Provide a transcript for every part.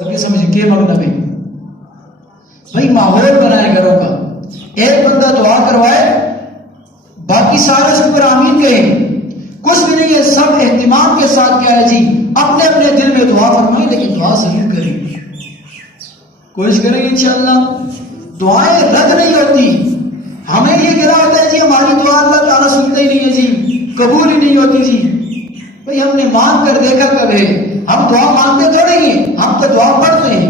اور سمجھ کے مطلب ہے بھائی ماحول بنائے گھروں کا. ایک بندہ دعا کروائے باقی سارے اس پر آمین کہیں, کچھ بھی نہیں ہے, سب اہتمام کے ساتھ کیا ہے جی اپنے اپنے دل میں دعا فرمائیں, لیکن دعا ضرور کریں, کوشش کریں انشاءاللہ. دعائیں رد نہیں ہوتی. ہمیں یہ گرا ہوتا ہے جی ہماری دعا اللہ تعالیٰ سنتا ہی نہیں ہے جی, قبول ہی نہیں ہوتی جی. بھئی ہم نے مانگ کر دیکھا کب ہے؟ ہم دعا مانگتے تو نہیں ہیں, ہم تو دعا پڑھتے ہیں.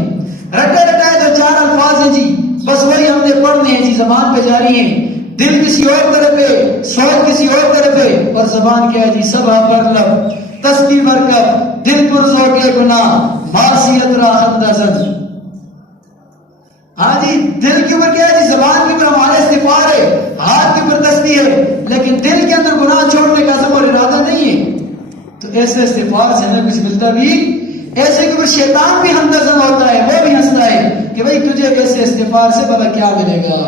رٹے رٹائے جو چار الفاظ ہیں جی بس وہی ہم نے پڑھنے ہیں جی, زبان پہ جاری ہیں. دل کسی اور طرف ہے, سوچ کسی اور طرف ہے, اور زبان کیا ہے جی سب پر لب تسبیح مرکب دل پر زو کے گناہ معصیت راہ اندازن. ہاں جی دل کے اوپر کیا ہے جی, زبان کے اوپر ہمارے استغفار ہے, ہاتھ کے اوپر تسبیح ہے, لیکن دل کے اندر گناہ چھوڑنے کا عزم اور ارادہ نہیں ہے. تو ایسے استغفار سے ہمیں کچھ ملتا بھی, ایسے کے اوپر شیطان بھی ہمدردن ہوتا ہے, وہ بھی ہنستا ہے کہ بھئی تجھے ایسے استغفار سے بھلا کیا ملے گا.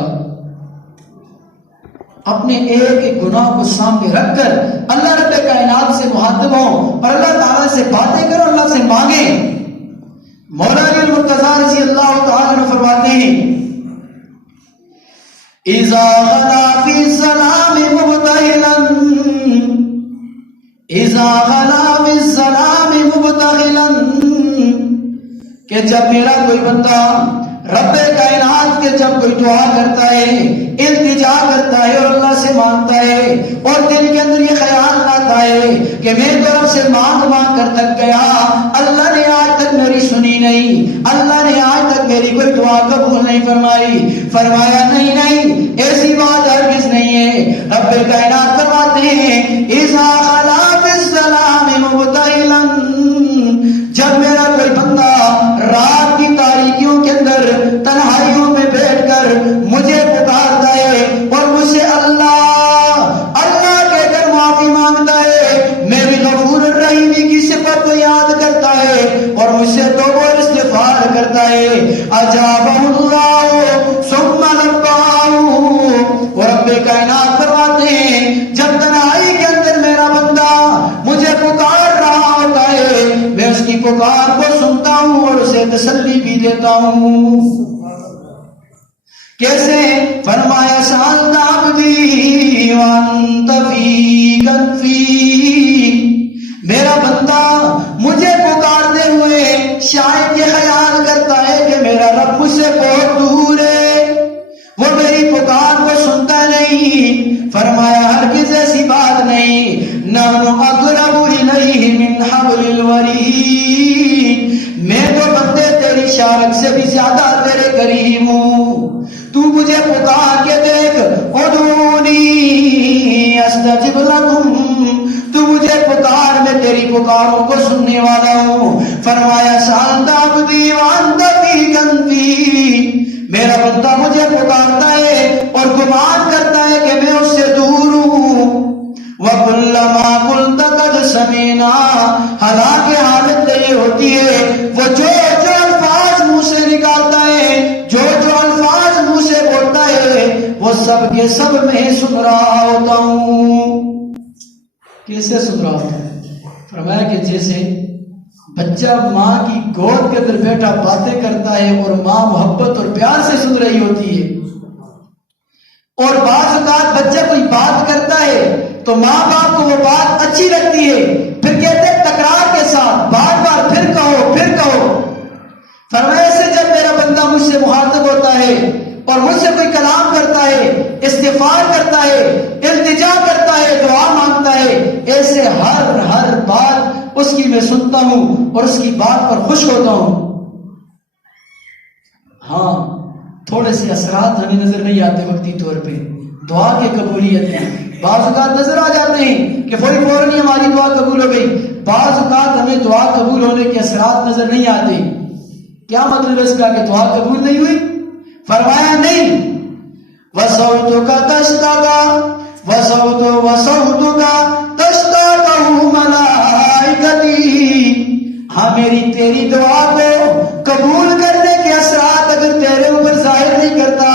اپنے ایک ایک گناہ کو سامنے رکھ کر اللہ رب کائنات سے مخاطب ہوں اور اللہ تعالیٰ سے باتیں کرو, اللہ سے مانگیں. مولا علی المرتضیٰ رضی اللہ تعالیٰ عنہ فرماتے ہیں اذا غلا فی الظلام مبتہلا, اذا غلا فی الظلام مبتہلا, کہ جب میرا کوئی بندہ رب کائنات کے جب کوئی دعا کرتا ہے, التجا کرتا ہے اور اللہ سے مانگتا ہے, اور دل کے اندر یہ خیال لاتا ہے کہ میں تو رب سے مانگ مانگ کر تک گیا, اللہ نے آج تک میری سنی نہیں, اللہ نے آج تک میری کوئی دعا قبول نہیں فرمائی. فرمایا نہیں نہیں, ایسی بات ہرگز نہیں ہے. رب کائنات فرماتے ہیں اذا غلا فی الظلام مبتہلا, جب میرا کوئی بندہ رات کی تاریکیوں کے اندر تنہائیوں میں بیٹھ کر مجھے پکارتا ہے اور مجھ سے اللہ اللہ کہہ کر معافی مانگتا ہے, میری غفور الرحیم کی صفت کو یاد کرتا ہے اور مجھ سے توبہ اور استغفار کرتا ہے, اجابہ اللہ ثم لباہ. اور رب کائنات فرماتے ہیں جب تنہائی کے اندر میرا بندہ مجھے پکار رہا ہوتا ہے, میں اس کی پکار کو سنتا ہوں اور اسے تسلی بھی دیتا ہوں. کیسے؟ فرمایا سالت عبدی وانت فی کنفی, میرا بندہ مجھے پکارتے ہوئے شاید یہ خیال کرتا ہے کہ میرا رب مجھ سے بہت دور ہے, وہ میری پکار کو سنتا نہیں. فرمایا ہرگز ایسی بات نہیں, نحن اقرب الیہ من حبل الورید, میں تو بندے تیری شارک سے بھی زیادہ تیرے قریب ہوں. تو مجھے پکار کے دیکھ, ادعونی استجب لکم, تو مجھے پکار, میں تیری پکاروں کو سننے والا ہوں. فرمایا سالت عبدی وانت فی کنفی, میرا بندہ مجھے پکارتا ہے اور گمان کرتا ہے کہ میں اس سے دور ہوں. وَكُلَّمَا قُلْتَ قَدْ سَمِعْنَا, حالانکہ حالت یہ ہوتی ہے وہ جو جو الفاظ منہ سے نکالتا ہے, جو جو الفاظ منہ سے بولتا ہے, وہ سب کے سب میں سن رہا ہوتا ہوں. کیسے سن رہا ہوتا ہے؟ فرمایا کہ جیسے بچہ ماں کی گود کے اندر بیٹھا باتیں کرتا ہے اور ماں محبت اور پیار سے سن رہی ہوتی ہے, اور بعض اوقات بچہ کوئی بات کرتا ہے تو ماں باپ کو وہ بات اچھی لگتی ہے, پھر کہتے ہیں تکرار کے ساتھ بار بار پھر کہو پھر کہو. فرمایا سے جب میرا بندہ مجھ سے مخاطب ہوتا ہے اور مجھ سے کوئی کلام کرتا ہے, استغفار کرتا ہے, التجا کرتا ہے, دعا مانگتا ہے, ایسے ہر بات اس کی میں سنتا ہوں اور اس کی بات پر خوش ہوتا ہوں. ہاں تھوڑے سے اثرات ہمیں نظر نہیں آتے وقتی طور پہ, دعا کی قبولیت ہے. بعض اوقات نظر آ جاتے ہیں کہ فوراً ہی ہماری دعا قبول ہو گئی, بعض اوقات ہمیں دعا قبول ہونے کے اثرات نظر نہیں آتے. کیا مطلب ہے اس کا کہ دعا قبول نہیں ہوئی؟ فرمایا نہیں, وَصَوْتُكَ تَشْتَقَى وَصَوْتُكَ تَشْتَقَهُ مَلَائِكَتِي, ہاں میری تیری دعا کو قبول کرنے کے اثرات اگر تیرے اوپر ظاہر نہیں کرتا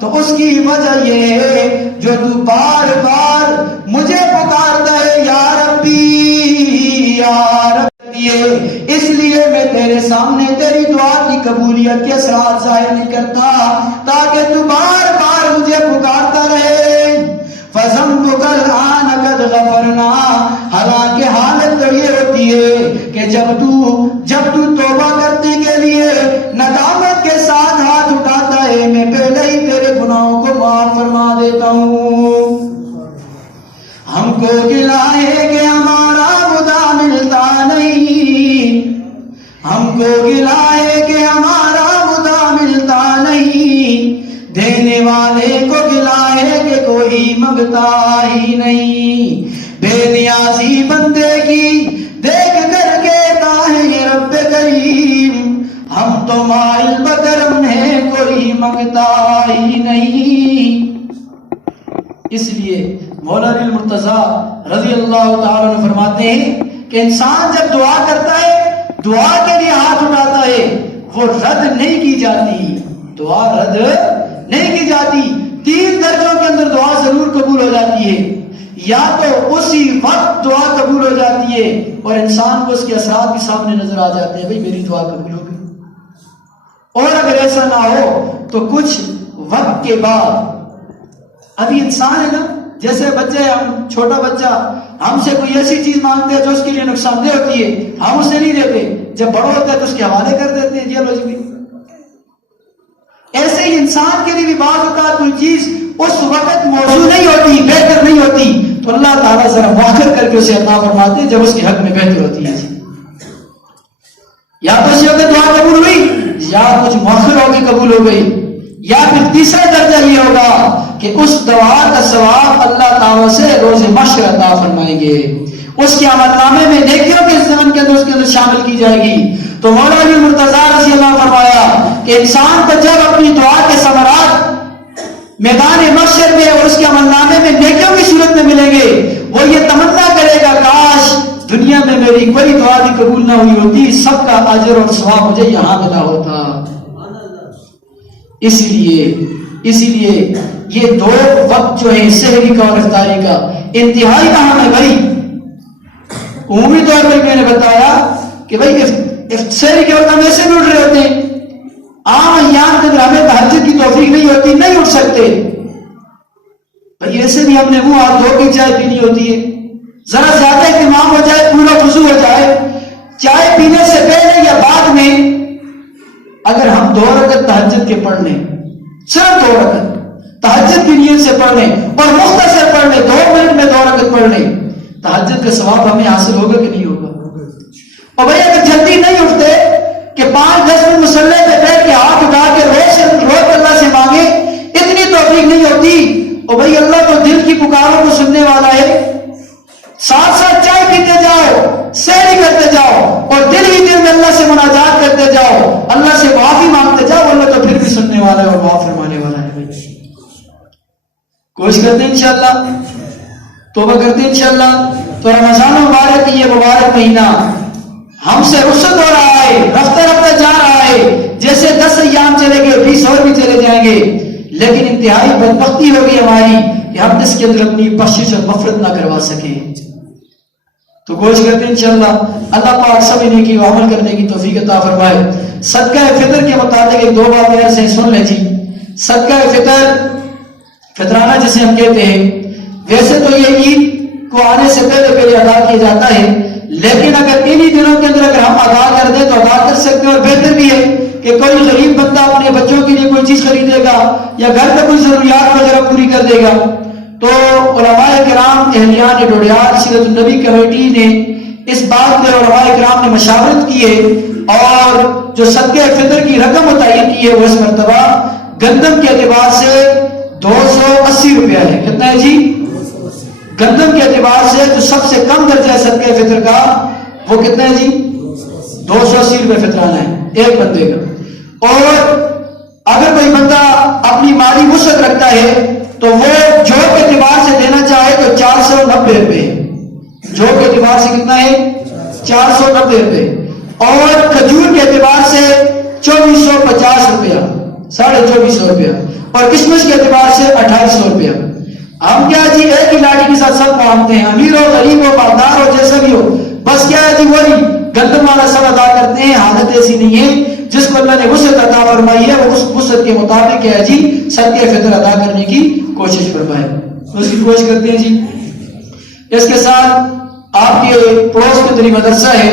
تو اس کی وجہ یہ ہے جو تو بار بار مجھے پکارتا ہے یا ربی یا ربی, اس اس لیے میں تیرے سامنے تیری دعا کی قبولیت کے اثرات ظاہر نہیں کرتا تاکہ تو بار بار مجھے پکارتا رہے۔ فَذَنبُكَ الْآنَ قَدْ غَفَرْنَا، حالانکہ حالت تو یہ ہوتی ہے کہ جب تو توبہ کرنے کے لیے ندامت کے ساتھ ہاتھ اٹھاتا ہے، میں پہلے ہی تیرے گناہوں کو معاف فرما دیتا ہوں۔ ہم کو گلہ ہے کہ ہمارا خدا ملتا نہیں، ہم کو گلہ ہے کہ ہمارا خدا ملتا نہیں، دینے والے کو گلہ ہے کہ کوئی منگتا ہی نہیں۔ بے نیازی بندے کی دیکھ کر کہتا ہے یہ رب کریم، ہم تو مائل بکرم ہے کوئی منگتا ہی نہیں۔ اس لیے مولانا المرتضیٰ رضی اللہ تعالیٰ عنہ فرماتے ہیں کہ انسان جب دعا کرتا ہے، دعا کے لیے ہاتھ اٹھاتا ہے، وہ رد نہیں کی جاتی، دعا رد نہیں کی جاتی۔ تین درجوں کے اندر دعا ضرور قبول ہو جاتی ہے، یا تو اسی وقت دعا قبول ہو جاتی ہے اور انسان کو اس کے اثرات بھی سامنے نظر آ جاتے ہیں، بھئی میری دعا قبول ہو گئی، اور اگر ایسا نہ ہو تو کچھ وقت کے بعد ابھی انسان ہے نا، جیسے بچے، ہم چھوٹا بچہ ہم سے کوئی ایسی چیز مانگتے ہیں جو اس کے لیے نقصان دہ ہوتی ہے، ہم اسے نہیں دیتے، جب بڑا ہوتا ہے تو اس کے حوالے کر دیتے ہیں جیلوجی بھی۔ ایسے ہی انسان کے لیے بھی بعض اوقات کوئی چیز اس وقت موزوں نہیں ہوتی، بہتر نہیں ہوتی، تو اللہ تعالیٰ ذرا مؤخر کر کے اسے عطا فرماتے ہیں جب اس کے حق میں بہتر ہوتی ہے۔ یا تو اسی وقت دعا قبول ہوئی، یا کچھ مؤخر ہو کے قبول ہو گئی، یا پھر تیسرا درجہ یہ ہوگا کہ اس دعا کا ثواب اللہ تعالیٰ سے روز محشر عطا فرمائیں گے، اس کے عمل نامے میں نیکیوں کے زمن کے اندر اس کے اندر شامل کی جائے گی۔ تو مولانا علی مرتضیٰ رضی اللہ عنہ فرمایا کہ انسان کو جب اپنی دعا کے ثمرات میدان محشر میں اور اس کے عمل نامے میں نیکیوں کی صورت میں ملیں گے، وہ یہ تمنا کرے گا کاش دنیا میں میری کوئی دعا بھی قبول نہ ہوئی ہوتی، سب کا اجر اور ثواب مجھے یہاں ملا ہوتا۔ اسی لیے یہ دو وقت جو ہے سحری کا اور افطاری کا انتہائی اہم ہے بھائی۔ عمومی طور پر میں نے بتایا کہ بھائی سحری کے وقت ہم ایسے بھی اٹھ رہے ہوتے ہیں، عام ایام کے اندر ہمیں تہجد کی توفیق نہیں ہوتی، نہیں اٹھ سکتے، بھائی ایسے بھی ہم نے منہ ہاتھ دھو کے چائے پینی ہوتی ہے، ذرا زیادہ اہتمام ہو جائے، پورا وضو ہو جائے، چائے پینے سے پہلے یا بعد میں اگر ہم 2 رکعت تہجد کے پڑھ لیں، صرف 2 رکعت تہجد کی نیت سے پڑھ لیں اور مختصر پڑھ لیں، 2 منٹ میں 2 رکعت پڑھ لیں، تہجد کا ثواب ہمیں حاصل ہوگا کہ نہیں ہوگا؟ اور بھائی اگر جلدی نہیں اٹھتے کہ 5-10 منٹ مصلی پہ بیٹھ کے ہاتھ اٹھا کے روز اللہ سے مانگے، اتنی توفیق نہیں ہوتی، اور بھائی اللہ تو دل کی پکاروں کو سننے والا ہے، ساتھ ساتھ چائے پیتے جاؤ، سحری کرتے جاؤ اور دل ہی دل میں اللہ سے مناجات کرتے جاؤ، اللہ سے معافی مانگتے جاؤ، اللہ تو پھر بھی سننے والا ہے اور معاف فرمانے والا ہے۔ کوشش کرتے ہیں انشاءاللہ، توبہ کرتے ہیں انشاءاللہ۔ تو رمضان مبارک یہ مبارک مہینہ ہم سے رخصت ہو رہا ہے، رفتہ رفتہ جا رہا ہے، جیسے 10 ایام چلے گئے 20 اور بھی چلے جائیں گے، لیکن انتہائی بدبختی ہوگی ہماری کہ ہم اس کے اندر اپنی بخشش اور مغفرت نہ کروا سکیں۔ تو کوشش کرتے ہیں انشاءاللہ اللہ پاک سب نیکی و عمل کرنے کی توفیق عطا فرمائے۔ صدقہ فطر کے متعلق ایک 2 بات میرے سے سن لیں جی۔ صدقہ فطر، فطرانہ جسے ہم کہتے ہیں، ویسے تو یہ عید کو آنے سے پہلے ادا کیا جاتا ہے، لیکن اگر انہی دنوں کے اندر اگر ہم ادا کر دیں تو ادا کر سکتے ہیں، اور بہتر بھی ہے کہ کوئی غریب بندہ اپنے بچوں کے لیے کوئی چیز خریدے گا یا گھر میں کوئی ضروریات وغیرہ پوری کر دے گا۔ تو علماء کرام اہلیان ڈوڈیال سیرت النبی کمیٹی نے اس بات میں علماء کرام نے مشاورت کی ہے اور جو صدقہ فطر کی رقم متعین کی ہے وہ اس مرتبہ گندم کے اعتبار سے 280 روپیہ ہے۔ کتنا ہے جی؟ گندم کے اعتبار سے جو سب سے کم درجہ ہے صدقہ فطر کا وہ کتنا ہے جی؟ 280 روپے فطرانہ ہے ایک بندے کا۔ اور اگر کوئی بندہ اپنی مالی وسعت رکھتا ہے تو وہ جو کے اعتبار سے دینا چاہے تو 490 روپے، جو کے اعتبار سے کتنا ہے؟ 490 روپے، اور کھجور کے اعتبار سے 2450 روپیہ، 2450 روپیہ، اور کشمش کے اعتبار سے 2800 روپیہ۔ ہم کیا جی ایک ہی لاٹھی کے ساتھ سب مانگتے ہیں، امیر ہو غریب ہو مالدار ہو جیسا بھی ہو، بس کیا ہے جی وہی گندم والا سب ادا کرتے ہیں. حالت ایسی نہیں ہے. جس کو اللہ نے وسعت عطا فرمائی ہے وہ اس وسعت کے مطابق ہے جی صدقہ فطر ادا کرنے کی کوشش فرمائے. اس کی کوشش کرتے ہیں جی. اس کے ساتھ آپ کے پڑوس کے اندر مدرسہ ہے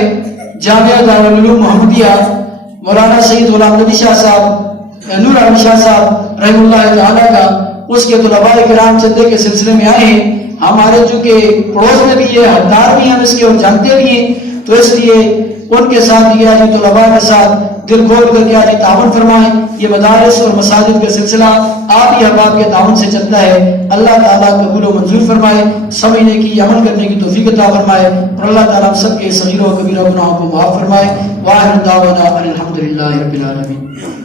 جامعہ دارالعلوم محمدیہ, مولانا سید غلام نبی شاہ صاحب نور عالم شاہ صاحب رحم اللہ تعالیٰ کا, اس کے طلباء کرام چندے کے سلسلے میں آئے ہیں. ہمارے چونکہ پڑوس میں بھی ہے, حقدار بھی ہیں اس کے اور جانتے بھی ہیں, تو اس لیے ان کے ساتھ یہ آج طلباء کے ساتھ دل کھول کر کے آج تعاون فرمائیں. یہ مدارس اور مساجد کا سلسلہ آپ ہی احباب کے تعاون سے چلتا ہے. اللہ تعالیٰ قبول و منظور فرمائے, سمجھنے کی عمل کرنے کی توفیق عطا فرمائے, اور اللہ تعالیٰ ہم سب کے صغیر و کبیرہ گناہوں کو معاف فرمائے. واخر دعوانا الحمدللہ رب العالمین.